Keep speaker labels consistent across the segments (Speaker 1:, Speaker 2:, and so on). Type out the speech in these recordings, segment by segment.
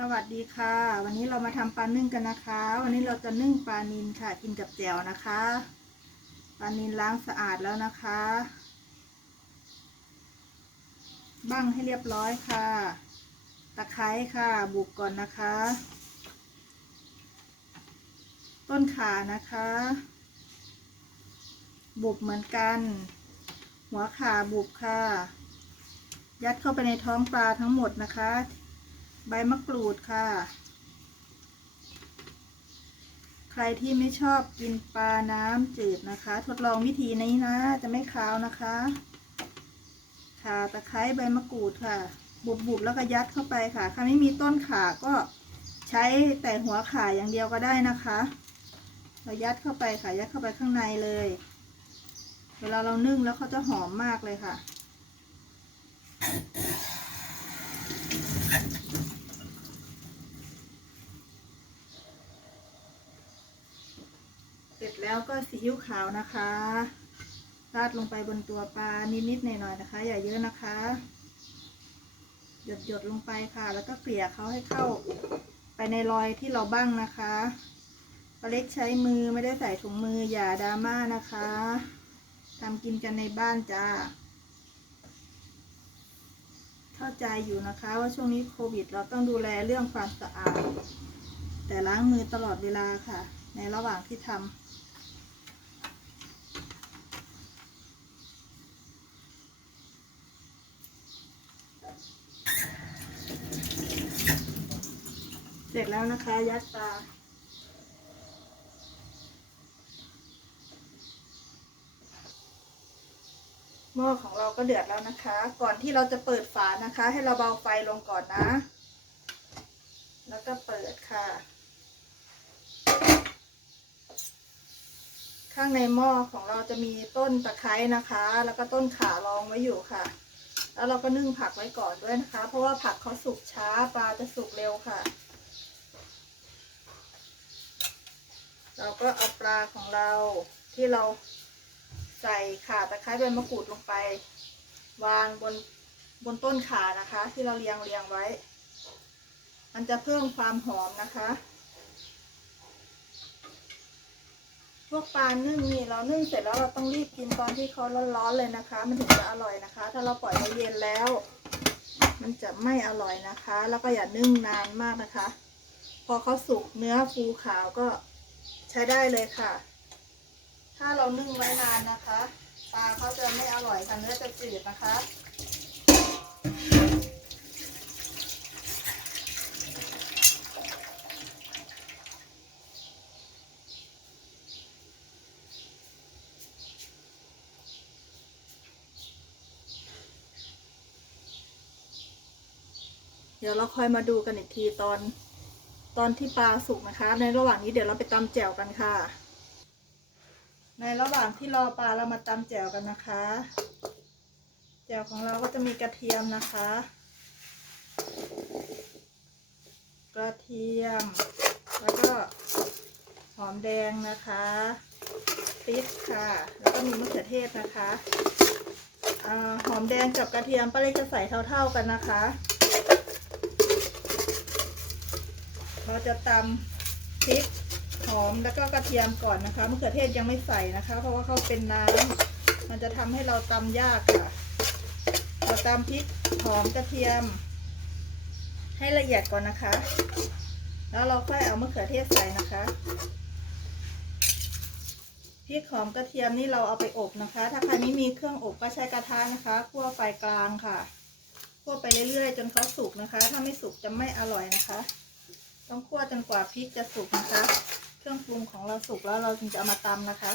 Speaker 1: สวัสดีค่ะ วันนี้เรามาทำปลานึ่งกันนะคะ วันนี้เราจะนึ่งปลานิลค่ะ กินกับแจ่วนะคะปลานิลล้างสะอาดแล้วนะคะบั้งให้เรียบร้อยค่ะ ตะไคร้ค่ะ บุกก่อนนะคะ ต้นขานะคะ บุบเหมือนกัน หัวขาบุบค่ะ ยัดเข้าไปในท้องปลาทั้งหมดนะคะ ใบมะกรูดค่ะ ใครที่ไม่ชอบกินปลาน้ำจืดนะคะ ทดลองวิธีนี้นะ จะไม่คาวนะคะ ค่ะตะไคร้ใบมะกรูดค่ะ บุบๆแล้วก็ยัดเข้าไปค่ะใครไม่มีต้นขาก็ใช้แต่หัวขาอย่างเดียวก็ได้นะคะ เรายัดเข้าไปค่ะ ยัดเข้าไปข้างในเลย เวลาเรานึ่งแล้วเขาจะหอมมากเลยค่ะ เสร็จ แล้วก็ซีอิ๊วขาวนะคะราดลงไปบนตัวปลานิดๆหน่อยๆนะคะ อย่าเยอะนะคะ หยดๆลงไปค่ะ แล้วก็เกลี่ยเขาให้เข้าไปในรอยที่เราบ้างนะคะปลาเล็กใช้มือไม่ได้ใส่ถุงมืออย่าดราม่านะคะทำกินกันในบ้านจ้าเข้าใจอยู่นะคะว่าช่วงนี้โควิด เราต้องดูแลเรื่องความสะอาด แต่ล้างมือตลอดเวลาค่ะ ในระหว่างที่ทำ เสร็จแล้วนะคะ ยัดปลาหม้อของเราก็เดือดแล้วนะคะ ก่อนที่เราจะเปิดฝานะคะ ให้เราเบาไฟลงก่อนนะ แล้วก็เปิดค่ะ ข้างในหม้อของเราจะมีต้นตะไคร้นะคะ แล้วก็ต้นขารองไว้อยู่ค่ะ แล้วเราก็นึ่งผักไว้ก่อนด้วยนะคะ เพราะว่าผักเขาสุกช้าปลาจะสุกเร็วค่ะ เราก็เอาปลาของเราที่เราใส่ข่าตะไคร้ใบมะกรูดลงไป วางบนบนต้นขานะคะ ที่เราเรียงเรียงไว้ มันจะเพิ่มความหอมนะคะ พวกปลานึ่งนี่เรานึ่งเสร็จแล้วเราต้องรีบกินตอนที่เขาร้อนๆเลยนะคะ มันถึงจะอร่อยนะคะ ถ้าเราปล่อยไว้เย็นแล้ว มันจะไม่อร่อยนะคะ แล้วก็อย่านึ่งนานมากนะคะ พอเขาสุกเนื้อฟูขาวก็ ช้ได้เลยค่ะ ถ้าเรานึ่งไว้นานนะคะ ปลาเขาจะไม่อร่อยค่ะเนื้อจะจืดนะคะ เดี๋ยวเราค่อยมาดูกันอีกทีตอน ตอนที่ปลาสุกนะคะ ในระหว่างนี้เดี๋ยวเราไปตำแจ่วกันค่ะ ในระหว่างที่รอปลาเรามาตำแจ่วกันนะคะ แจ่วของเราก็จะมีกระเทียมนะคะ กระเทียม แล้วก็หอมแดงนะคะพริกค่ะ แล้วก็มีมะเขือเทศนะคะอหอมแดงกับกระเทียมป้าเล็กจะใส่เท่าๆกันนะคะ เราจะตำพริกหอมแล้วก็กระเทียมก่อนนะคะมะเขือเทศยังไม่ใส่นะคะ เพราะว่าเขาเป็นน้ำมันจะทำให้เราตำยากค่ะ เราตำพริกหอมกระเทียม ให้ละเอียดก่อนนะคะ แล้วเราค่อยเอามะเขือเทศใส่นะคะพริกหอมกระเทียมนี่เราเอาไปอบนะคะ ถ้าใครไม่มีเครื่องอบก็ใช้กระทะนะคะคั่วไฟกลางค่ะคั่วไปเรื่อยๆ จนเขาสุกนะคะ ถ้าไม่สุกจะไม่อร่อยนะคะ ต้องคั่วจนกว่าพริกจะสุกนะคะ เครื่องปรุงของเราสุกแล้วเราถึงจะเอามาตำนะคะ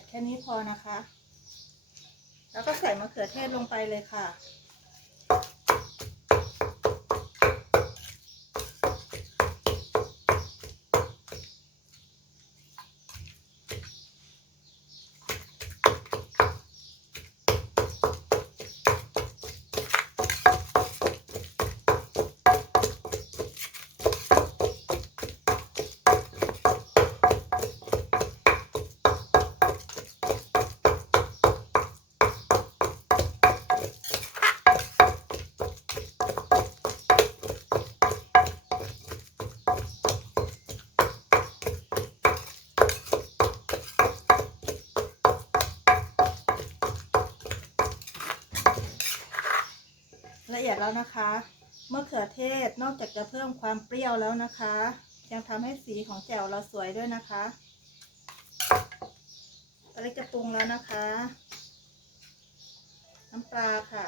Speaker 1: ดแค่นี้พอนะคะ แล้วก็ใส่มะเขือเทศลงไปเลยค่ะ ยดแล้วนะคะมะเขือเทศนอกจากจะเพิ่มความเปรี้ยวแล้วนะคะ ยังทำให้สีของแจ่วเราสวยด้วยนะคะตอนนี้จะปรุงแล้วนะคะ น้ำปลาค่ะ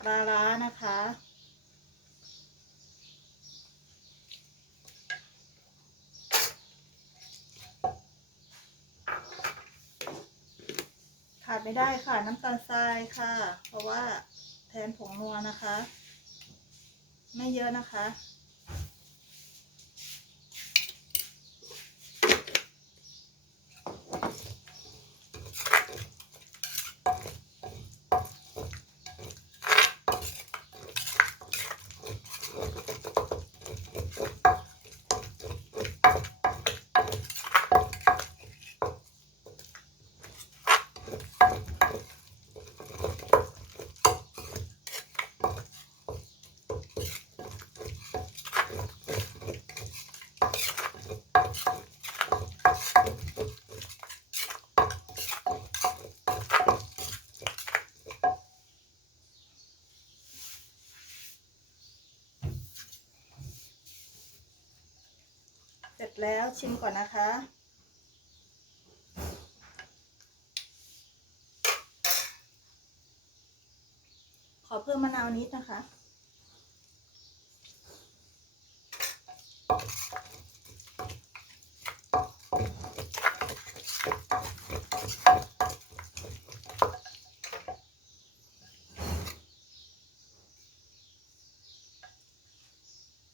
Speaker 1: ปลาร้านะคะ ไม่ได้ค่ะ น้ำตาลทรายค่ะ เพราะว่าแทนผงนัวนะคะ ไม่เยอะนะคะ แล้วชิมก่อนนะคะ ขอเพิ่มมะนาวนิดนะคะ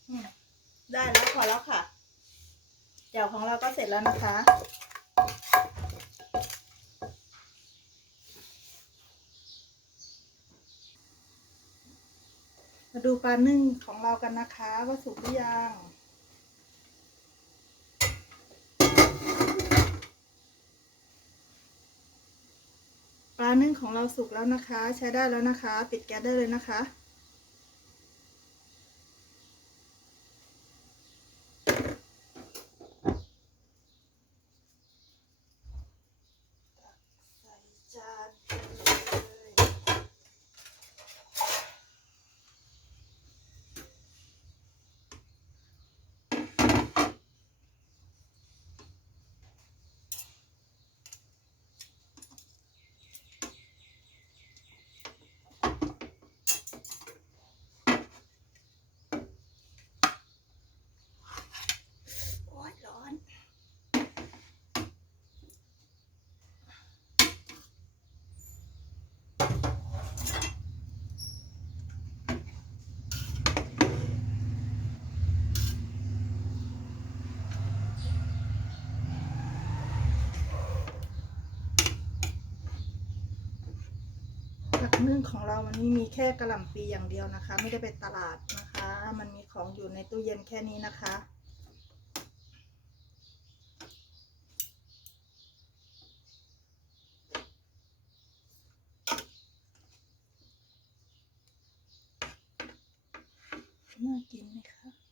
Speaker 1: อืมได้แล้วพอแล้วค่ะ แจ่วของเราก็เสร็จ แล้วนะคะ มาดูปลานึ่งของเรากันนะคะว่าสุกหรือยังปลานึ่งของเราสุกแล้วนะคะ ใช้ได้แล้วนะคะ ปิดแก๊สได้เลยนะคะ ใส่จานเลย โอ้ยร้อน ผักนึ่ง ของเรามันมีแค่กระหล่ำปีอย่างเดียวนะคะ ไม่ได้ไปตลาดนะคะ มันมีของอยู่ในตู้เย็นแค่นี้นะคะ น่ากินไหมคะ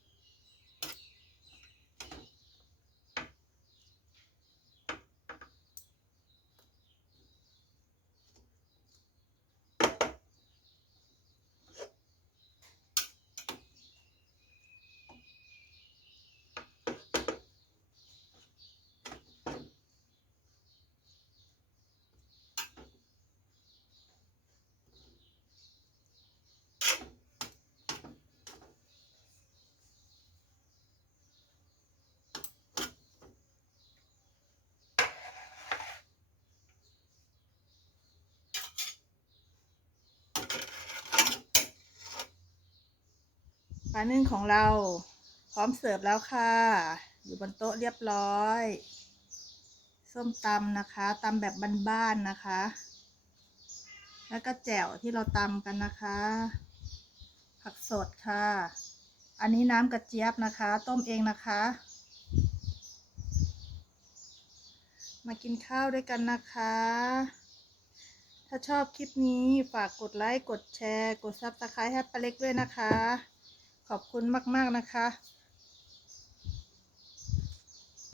Speaker 1: านึ่งของเราพร้อมเสิร์ฟแล้วค่ะ อยู่บนโต๊ะเรียบร้อย ส้มตำนะคะตำแบบบ้านๆนะคะ แล้วก็แจ่วที่เราตำกันนะคะ ผักสดค่ะ อันนี้น้ำกระเจี๊ยบนะคะ ต้มเองนะคะ มากินข้าวด้วยกันนะคะ ถ้าชอบคลิปนี้ฝากกดไลค์ กดแชร์ กดซับสไครต์ให้ปาเล็กด้วยนะคะ ขอบคุณมาก ๆ นะคะ